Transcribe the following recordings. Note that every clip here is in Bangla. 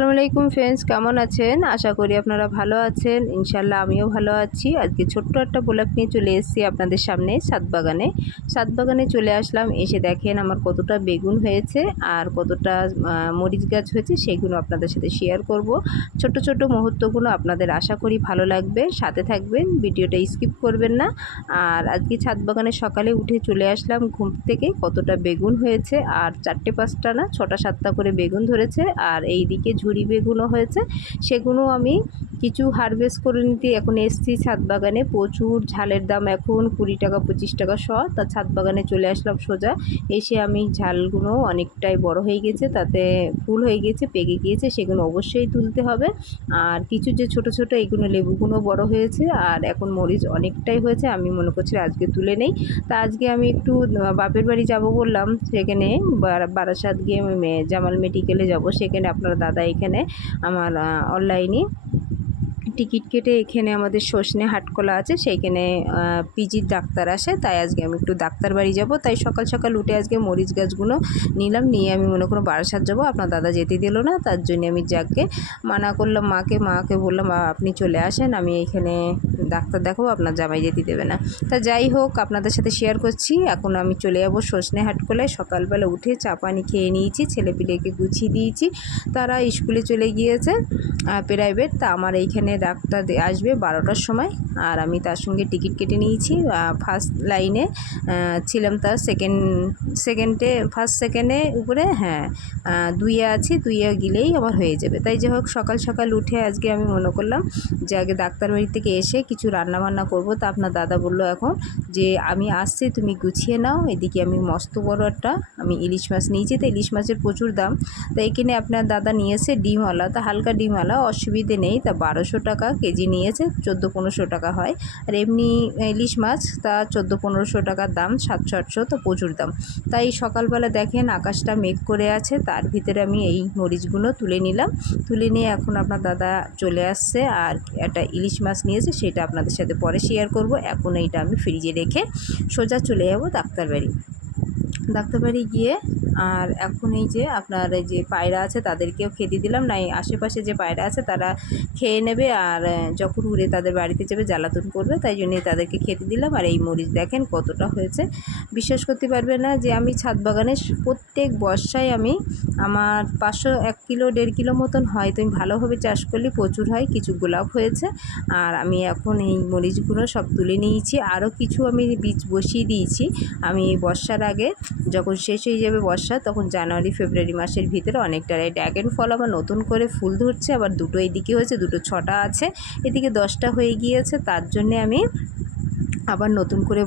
আসসালামু আলাইকুম ফ্রেন্ডস, কেমন আছেন? আশা করি আপনারা ভালো আছেন। ইনশাল্লাহ আমিও ভালো আছি। আজকে ছোট্ট একটা ব্লগ নিয়ে চলে এসেছি আপনাদের সামনে ছাদ বাগানে চলে আসলাম। এসে দেখেন আমার কতটা বেগুন হয়েছে আর কতটা মরিচ গাছ হয়েছে, সেগুলো আপনাদের সাথে শেয়ার করব। ছোট ছোট মুহূর্তগুলো আপনাদের আশা করি ভালো লাগবে। সাথে থাকবেন, ভিডিওটা স্কিপ করবেন না। আর আজকে ছাদ বাগানে সকালে উঠে চলে আসলাম ঘুম থেকে। কতটা বেগুন হয়েছে, আর 4-5টা না 6টা-7টা করে বেগুন ধরেছে। আর এই দিকে ঝুরি বেগুনও হয়েছে, সেগুলো আমি কিছু হারভেস্ট করে নিতে এখন এসেছি ছাদ বাগানে। প্রচুর ঝালের দাম এখন 20 টাকা 25 টাকা শ। তা ছাদ বাগানে চলে আসলাম সোজা। এসে আমি ঝালগুলো অনেকটাই বড় হয়ে গেছে, তাতে ফুল হয়ে গেছে, পেকে গিয়েছে, সেগুলো অবশ্যই তুলতে হবে। আর কিছু যে ছোট ছোট এইগুলো লেবুগুলো বড় হয়েছে, আর এখন মরিচ অনেকটাই হয়েছে, আমি মনে করছি আজকে তুলে নেই। তা আজকে আমি একটু বাপের বাড়ি যাব বললাম, সেখানে বারাসাত গিয়ে জামাল মেডিকেলে যাব। সেখানে আপনার দাদা এখানে আমার অনলাইনে টিকিট কেটে এখানে আমাদের সজনে হাটখোলা আছে, সেইখানে পিজির ডাক্তার আসে। তাই আজকে আমি একটু ডাক্তার বাড়ি যাব। তাই সকাল সকাল উঠে আজকে মরিচ গাছগুলো নিলাম, নিয়ে আমি মনে করো বারাসাত যাবো। আপনার দাদা যেতে দিল না, তার জন্য আমি যাকে মানা করলাম, মাকে বললাম আপনি চলে আসেন, আমি এইখানে ডাক্তার দেখাবো, আপনার জামাই যেতে দেবে না। তা যাই হোক, আপনাদের সাথে শেয়ার করছি। এখন আমি চলে যাবো সজনে হাটখোলায়। সকালবেলা উঠে চা পানি খেয়ে নিয়েছি, ছেলেপিলেকে গুছিয়ে দিয়েছি, তারা স্কুলে চলে গিয়েছে প্রাইভেট। তা আমার এইখানে ডাক্তার আসবে 12টার সময়, আর আমি তার সঙ্গে টিকিট কেটে নিয়েছি। ফার্স্ট লাইনে ছিলাম, তার ফার্স্ট সেকেন্ডে উপরে, হ্যাঁ, দুইয়ে আছি, দুইয়ে গেলেই আমার হয়ে যাবে। তাই যাই হোক, সকাল সকাল উঠে আজকে আমি মনে করলাম যে আগে ডাক্তার বাড়ি থেকে এসে কিছু রান্নাবান্না করব। তা আপনার দাদা বললো এখন যে আমি আসছি, তুমি গুছিয়ে নাও। এদিকে আমি মস্ত বড় একটা ইলিশ মাছ নিয়েছি। তো ইলিশ মাছের প্রচুর দাম। তো এখানে আপনার দাদা নিয়েছে ডিমওয়ালা, তা হালকা ডিমওয়ালা, অসুবিধে নেই। তা 1200 টাকা কেজি নিয়েছে, 1400-1500 টাকা হয়। আর এমনি ইলিশ মাছ তা 1400-1500 টাকার দাম, 700-800, তো প্রচুর দাম। তাই সকালবেলা দেখেন আকাশটা মেঘ করে আছে, তার ভিতরে আমি এই মরিচগুলো তুলে নিলাম। তুলে নিয়ে এখন আপনার দাদা চলে আসছে, আর একটা ইলিশ মাছ নিয়েছে, সেটা আপনাদের সাথে পরে শেয়ার করব। এখন এইটা আমি ফ্রিজে রেখে সোজা চলে যাব ডাক্তারবাড়ি গিয়ে। আর এখন এই যে আপনার এই যে পায়রা আছে, তাদেরকেও খেতে দিলাম। নাই আশেপাশে যে পায়রা আছে তারা খেয়ে নেবে, আর যখন উড়ে তাদের বাড়িতে যাবে জ্বালাতন করবে, তাই জন্যই তাদেরকে খেতে দিলাম। আর এই মরিচ দেখেন কতটা হয়েছে, বিশ্বাস করতে পারবে না যে আমি ছাদ বাগানে প্রত্যেক বর্ষায় আমার 500 1 কিলো 1.5 কিলো মতন হয়। তো আমি ভালোভাবে চাষ করলে প্রচুর হয়। কিছু গোলাপ হয়েছে, আর আমি এখন এই মরিচগুলো সব তুলে নিয়েছি। আরও কিছু আমি বীজ বসিয়ে দিয়েছি। আমি বর্ষার আগে, যখন শেষ হয়ে যাবে বর্ষা, তখন জানুয়ারি ফেব্রুয়ারি মাসের ভিতরে অনেকটা ড্রাগন ফল আবার নতুন করে ফুল ধরছে। আবার দুটো এদিকে হয়েছে, দুটো 6টা আছে, এদিকে 10টা হয়ে গিয়েছে। তার জন্যে আমি আবার নতুন করে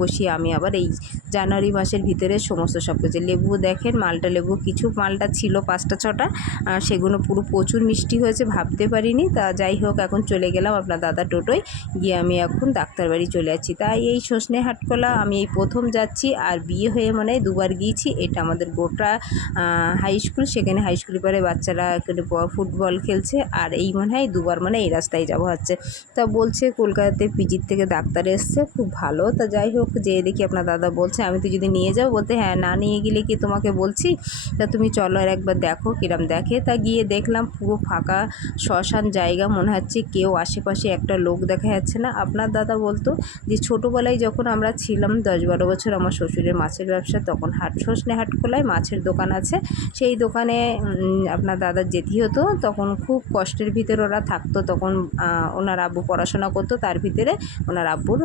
বসিয়ে আমি আবার এই জানুয়ারি মাসের ভিতরে সমস্ত সব কিছু। লেবু দেখেন, মালটা লেবু কিছু মালটা ছিল 5টা 6টা, সেগুলো পুরো প্রচুর মিষ্টি হয়েছে, ভাবতে পারিনি। তা যাই হোক, এখন চলে গেলাম আপনার দাদা টোটোয় গিয়ে, আমি এখন ডাক্তারবাড়ি চলে যাচ্ছি। তাই এই সজনে হাটখোলা আমি এই প্রথম যাচ্ছি, আর বিয়ে হয়ে মনে হয় 2বার গিয়েছি। এটা আমাদের গোটা হাই স্কুল, সেখানে হাই স্কুলে পরে বাচ্চারা ফুটবল খেলছে, আর এই মনে হয় 2বার মানে এই রাস্তায় যাওয়া হচ্ছে। তা বলছে কলকাতাতে পিজির থেকে ডাক্তার এসছে, খুব ভালো। তা যাই হোক, যেয়ে দেখি আপনার দাদা বলছে আমি তো যদি নিয়ে যাবো, বলতে হ্যাঁ, না নিয়ে গেলে কি তোমাকে বলছি, তা তুমি চলো আর একবার দেখো কিরম দেখে। তা গিয়ে দেখলাম পুরো ফাঁকা শ্মশান জায়গা, মনে হচ্ছে কেউ আশেপাশে একটা লোক দেখা যাচ্ছে না। আপনার দাদা বলতো যে ছোটোবেলায় যখন আমরা ছিলাম 10-12 বছর, আমার শ্বশুরের মাছের ব্যবসা, তখন সজনে হাটখোলায় মাছের দোকান আছে, সেই দোকানে আপনার দাদার যেতে হতো। তখন খুব কষ্টের ভিতরে ওরা থাকতো। তখন ওনার আব্বু পড়াশোনা করতো, তার ভিতরে ওনার আব্বুর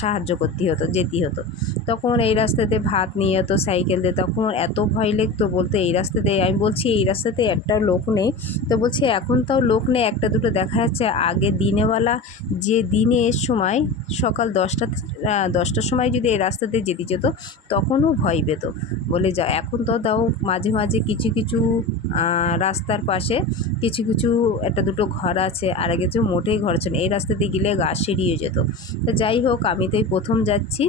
সাহায্য করতে হতো, যেতে হতো। তখন এই রাস্তাতে ভাত নিয়ে যেত সাইকেল দিয়ে। তখন এত ভয় লাগতো, বলতো এই রাস্তাতে, আমি বলছি এই রাস্তাতে একটাও লোক নেই। তো বলছে এখন তাও লোক নেই, একটা দুটো দেখা যাচ্ছে। আগে দিনেবেলা, যে দিনের সময় সকাল 10টার সময় যদি এই রাস্তাতে যেতে যেত, তখনও ভয় পেত। বলে যা এখন তো দাও মাঝে মাঝে কিছু কিছু রাস্তার পাশে কিছু কিছু একটা দুটো ঘর আছে, আর আগে যে মোটেই ঘর ছিল, এই রাস্তাতে গেলে গা সিঁড়িয়ে যেত। তো যাই হোক, আমি তো এই প্রথম যাচ্ছি।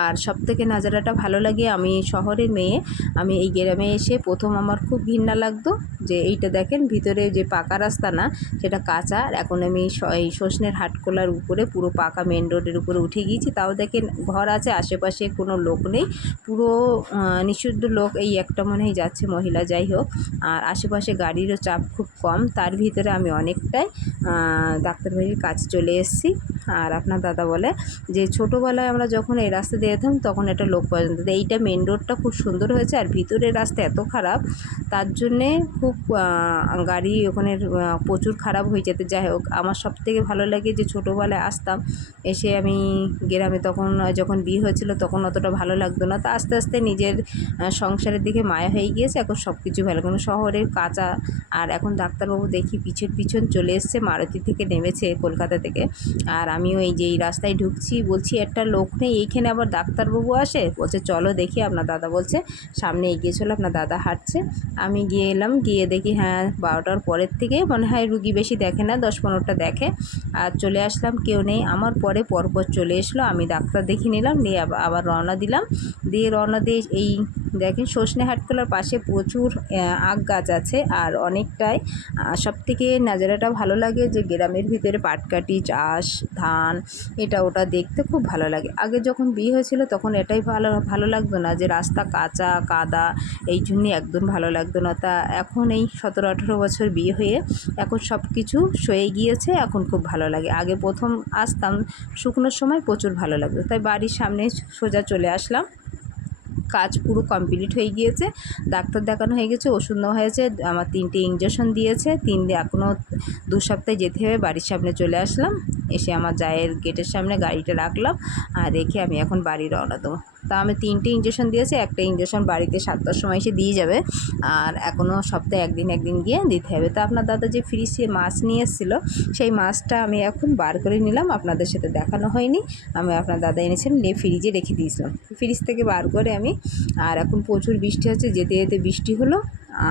আর সবথেকে নাজারাটা ভালো লাগে, আমি শহরের মেয়ে, আমি এই গ্রামে এসে প্রথম আমার খুব ঘৃণা লাগতো যে এইটা দেখেন ভিতরে যে পাকা রাস্তা না, সেটা কাঁচা। আর এখন আমি এই সজনের হাটখোলার উপরে পুরো পাকা মেন রোডের উপরে উঠে গিয়েছি। তাও দেখেন ঘর আছে, আশেপাশে কোনো লোক নেই, পুরো নিষিদ্ধ লোক এই একটা মনে হয় যাচ্ছে মহিলা, যাই হোক। আর আশেপাশে গাড়িরও চাপ খুব কম, তার ভিতরে আমি অনেকটাই ডাক্তারবাড়ির কাছে চলে এসেছি। আর আপনার দাদা বলে যে ছোটোবেলায় আমরা যখন এই রাস্তা দিয়ে যেতাম তখন একটা লোক পর্যন্ত, এইটা মেন রোডটা খুব সুন্দর হয়েছে, আর ভিতরের রাস্তা এত খারাপ, তার জন্যে খুব গাড়ি ওখানে প্রচুর খারাপ হয়ে যেতে। যাই হোক, আমার সবথেকে ভালো লাগে যে ছোটোবেলায় আসতাম, এসে আমি গ্রামে তখন যখন বিয়ে হয়েছিল তখন অতটা ভালো লাগতো না, তা আস্তে আস্তে নিজের সংসারের দিকে মায়া হয়ে গিয়েছে, এখন সব কিছু ভালো। কোনো শহরের কাঁচা, আর এখন ডাক্তারবাবু দেখি পিছন পিছন চলে এসছে, মারুতি থেকে নেমেছে কলকাতা থেকে। আর আমিও এই যে এই রাস্তায় ঢুকছি, বলছি একটা লোক নেই, এইখানে আবার ডাক্তারবাবু আসে? বলছে চলো দেখি। আপনার দাদা বলছে সামনে এগিয়ে চলো, আপনার দাদা হাঁটছে। আমি গিয়ে এলাম, গিয়ে দেখি হ্যাঁ 12টার পরের থেকে মনে হয় রুগী বেশি দেখে না, 10-15টা দেখে। আর চলে আসলাম, কেউ নেই। আমার পরে পরপর চলে এসলো, আমি ডাক্তার দেখিয়ে নিলাম, নিয়ে আবার রওনা দিলাম। দিয়ে রওনা দিয়ে এই দেখেন সজনে হাটখোলার পাশে প্রচুর আখ গাছ আছে, আর অনেকটাই সবথেকে নাজারাটা ভালো লাগে যে গ্রামের ভিতরে পাটকাঠি চাষ, ধান, এটা ওটা দেখতে খুব ভালো লাগে। আগে যখন বিয়ে হয়েছিল তখন এটাই ভালো লাগতো না, যে রাস্তা কাঁচা কাদা, এই জন্যই একদম ভালো লাগতো না। তা এখন এই 17-18 বছর বিয়ে হয়ে এখন সব কিছু সয়ে গিয়েছে, এখন খুব ভালো লাগে। আগে প্রথম আসতাম শুকনোর সময় প্রচুর ভালো লাগতো, তাই বাড়ির সামনে সোজা চলে আসলাম। কাজ পুরো কমপ্লিট হয়ে গিয়েছে, ডাক্তার দেখানো হয়ে গেছে, ওষুধ নেওয়া হয়েছে, আমার 3টে ইঞ্জেকশন দিয়েছে, 3 দিন এখনও 2 সপ্তাহে যেতে হবে। বাড়ির সামনে চলে আসলাম, এসে আমার জায়ের গেটের সামনে গাড়িটা রাখলাম, আর রেখে আমি এখন বাড়ি রওনা দেবো। তা আমি 3টে ইঞ্জেকশন দিয়েছি, একটা ইঞ্জেকশন বাড়িতে 7টার সময় এসে দিয়ে যাবে, আর এখনও সপ্তাহে একদিন গিয়ে দিতে হবে। তা আপনার দাদা যে ফ্রিজে মাছ নিয়ে এসেছিলো, সেই মাছটা আমি এখন বার করে নিলাম, আপনাদের সাথে দেখানো হয়নি। আমি আপনার দাদা এনেছেন, নিয়ে ফ্রিজে রেখে দিয়েছিলাম, ফ্রিজ থেকে বার করে আমি। আর এখন প্রচুর বৃষ্টি হচ্ছে, যেতে যেতে বৃষ্টি হলো,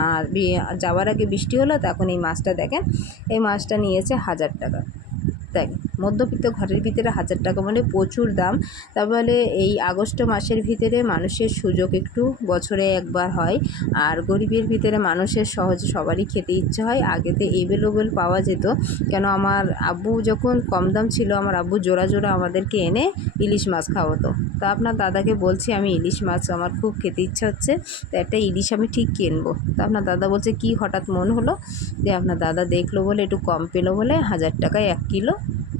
আর যাওয়ার আগে বৃষ্টি হলো। তখন এই মাছটা দেখেন, এই মাছটা নিয়েছে 1000 টাকা। তাই মধ্যবিত্ত ঘরের ভিতরে 1000 টাকা মানে প্রচুর দাম। তাহলে এই আগস্ট মাসের ভিতরে মানুষের সুযোগ একটু বছরে একবার হয়, আর গরিবের ভিতরে মানুষের সহজে সবারই খেতে ইচ্ছে হয়। আগেতে এভেলেবল পাওয়া যেত, কেন আমার আব্বু যখন কম দাম ছিল, আমার আব্বু জোড়া জোড়া আমাদেরকে এনে ইলিশ মাছ খাওয়াতো। তা আপনার দাদাকে বলছি আমি ইলিশ মাছ আমার খুব খেতে ইচ্ছা হচ্ছে, তো একটা ইলিশ আমি ঠিক কিনবো। তা আপনার দাদা বলছে কি হঠাৎ মন হলো, যে আপনার দাদা দেখলো বলে একটু কম পেলো বলে 1000 টাকায় 1 কিলো,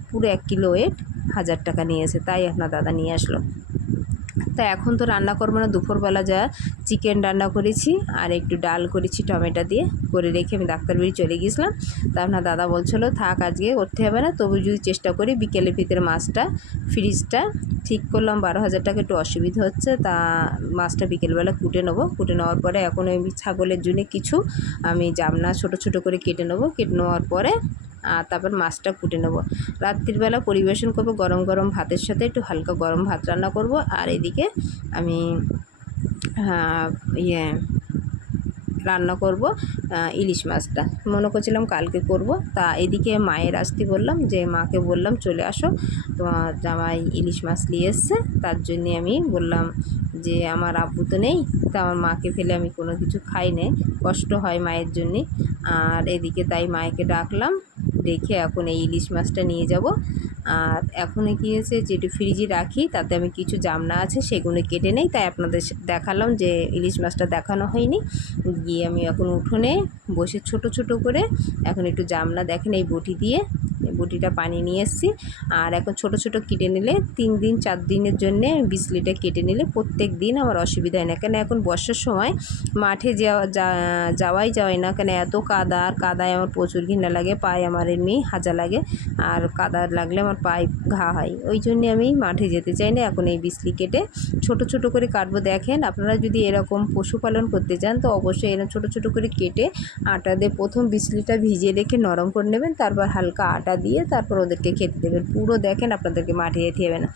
পুরো 1 কিলো ওয়েট 1000 টাকা নিয়েছে, তাই আপনার দাদা নিয়ে আসলো। তা এখন তো রান্না করবো না, দুপুরবেলা যা চিকেন রান্না করেছি আর একটু ডাল করেছি টমেটো দিয়ে, করে রেখে আমি ডাক্তারবাড়ি চলে গিয়েছিলাম। তা আপনার দাদা বলছিল থাক আজকে করতে হবে না, তবু যদি চেষ্টা করি বিকেলের ভিতরে মাছটা, ফ্রিজটা ঠিক করলাম 12,000 টাকা, একটু অসুবিধা হচ্ছে, তা মাছটা বিকেলবেলা কুটে নেবো। কুটে নেওয়ার পরে এখন ওই ছাগলের জন্য কিছু আমি জামনা ছোটো ছোটো করে কেটে নেবো, কেটে নেওয়ার পরে আর তারপর মাছটা কুটে নেবো। রাত্রিবেলা পরিবেশন করব গরম গরম ভাতের সাথে, একটু হালকা গরম ভাত রান্না করব। আর এদিকে আমি ইয়ে রান্না করব ইলিশ মাছটা, মনে করছিলাম কালকে করব। তা এদিকে মায়ের আসতে বললাম, যে মাকে বললাম চলে আসো, তোমার জামাই ইলিশ মাছ নিয়ে এসছে, তার জন্যে আমি বললাম যে আমার আব্বু তো নেই, তা আমার মাকে ফেলে আমি কোনো কিছু খাই না, কষ্ট হয় মায়ের জন্যে। আর এদিকে তাই মায়েকে ডাকলাম, দেখে এখন এই ইলিশ মাছটা নিয়ে যাব। আর এখন কি হয়েছে, যেটু ফ্রিজে রাখি তাতে আমি কিছু জামনা আছে সেগুলো কেটে নেই, তাই আপনাদের দেখালাম, যে ইলিশ মাছটা দেখানো হয়নি। গিয়ে আমি এখন উঠোনে বসে ছোট ছোট করে এখন একটু জামনা দেখেন এই বটি দিয়ে, বটিটা পানি নিয়ে এসেছি। আর এখন ছোট ছোট কেটে নিলে 3 দিন 4 দিনের জন্যে 20 লিটার কেটে নিলে প্রত্যেক দিন আমার অসুবিধা হয় না, কেন এখন বর্ষার সময় মাঠে যাওয়াই যায় না, কেন এত কাদা, আর কাদায় আমার প্রচুর ঘৃণা লাগে, পায়ে আমার এমনি হাজা লাগে, আর কাদা লাগলে আমার পায়ে ঘা হয়, ওই জন্যে আমি মাঠে যেতে চাই না। এখন এই বিসলি কেটে ছোট ছোট করে কাটবো। দেখেন আপনারা যদি এরকম পশুপালন করতে চান তো অবশ্যই এরকম ছোট ছোট করে কেটে আটা দিয়ে প্রথম বিসলিটা ভিজিয়ে রেখে নরম করে নেবেন, তারপর হালকা আটা দিয়ে তারপর ওদেরকে খেতে দেবেন। পুরো দেখেন আপনাদেরকে মাঠে যেতে হবে না।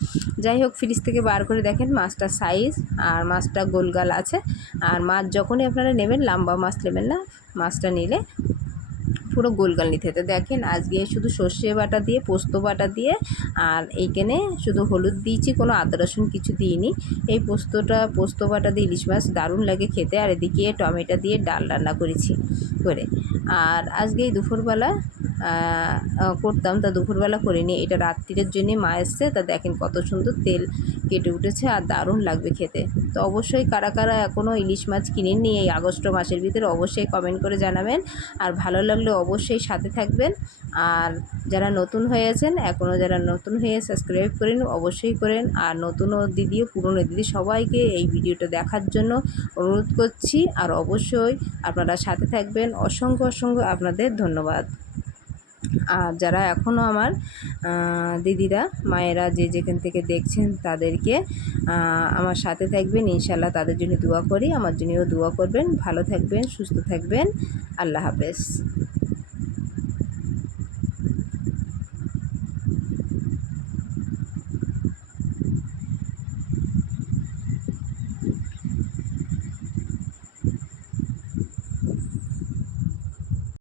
যাই হোক, ফ্রিজ থেকে বার করে দেখেন মাছটার সাইজ, আর মাছটা গোলগাল আছে। আর মাছ যখনই আপনারা নেবেন, লম্বা মাছ নেবেন না, মাছটা নিলে পুরো গোলগাল নিতে হতো। দেখেন আজকে শুধু সর্ষে বাটা দিয়ে, পোস্ত বাটা দিয়ে, আর এইখানে শুধু হলুদ দিয়েছি, কোনো আদা রসুন কিছু দিইনি। এই পোস্ত বাটা দিয়ে ইলিশ মাছ দারুণ লাগে খেতে। আর এদিকে টমেটো দিয়ে ডাল রান্না করেছি করে। আর আজকে এই দুপুরবেলা করতাম, তা দুপুরবেলা করিনি, এটা রাত্রিরের জন্যে মা এসছে। তা দেখেন কত সুন্দর তেল কেটে উঠেছে আর দারুণ লাগবে খেতে। তো অবশ্যই কারা কারা এখনও ইলিশ মাছ কিনেননি এই আগস্ট মাসের ভিতরে অবশ্যই কমেন্ট করে জানাবেন। আর ভালো লাগলে অবশ্যই সাথে থাকবেন। আর যারা নতুন হয়েছেন, এখনও যারা নতুন হয়ে সাবস্ক্রাইব করেন অবশ্যই করেন। আর নতুন দিদি ও পুরনো দিদি সবাইকে এই ভিডিওটা দেখার জন্য অনুরোধ করছি। আর অবশ্যই আপনারা সাথে থাকবেন। অসংখ্য অসংখ্য আপনাদের ধন্যবাদ। আর যারা এখনও আমার দিদিরা, মায়েরা যে যেখান থেকে দেখছেন তাদেরকে আমার সাথে থাকবেন, ইনশাল্লাহ তাদের জন্য দোয়া করি, আমার জন্যও দোয়া করবেন। ভালো থাকবেন, সুস্থ থাকবেন। আল্লাহ হাফেজ।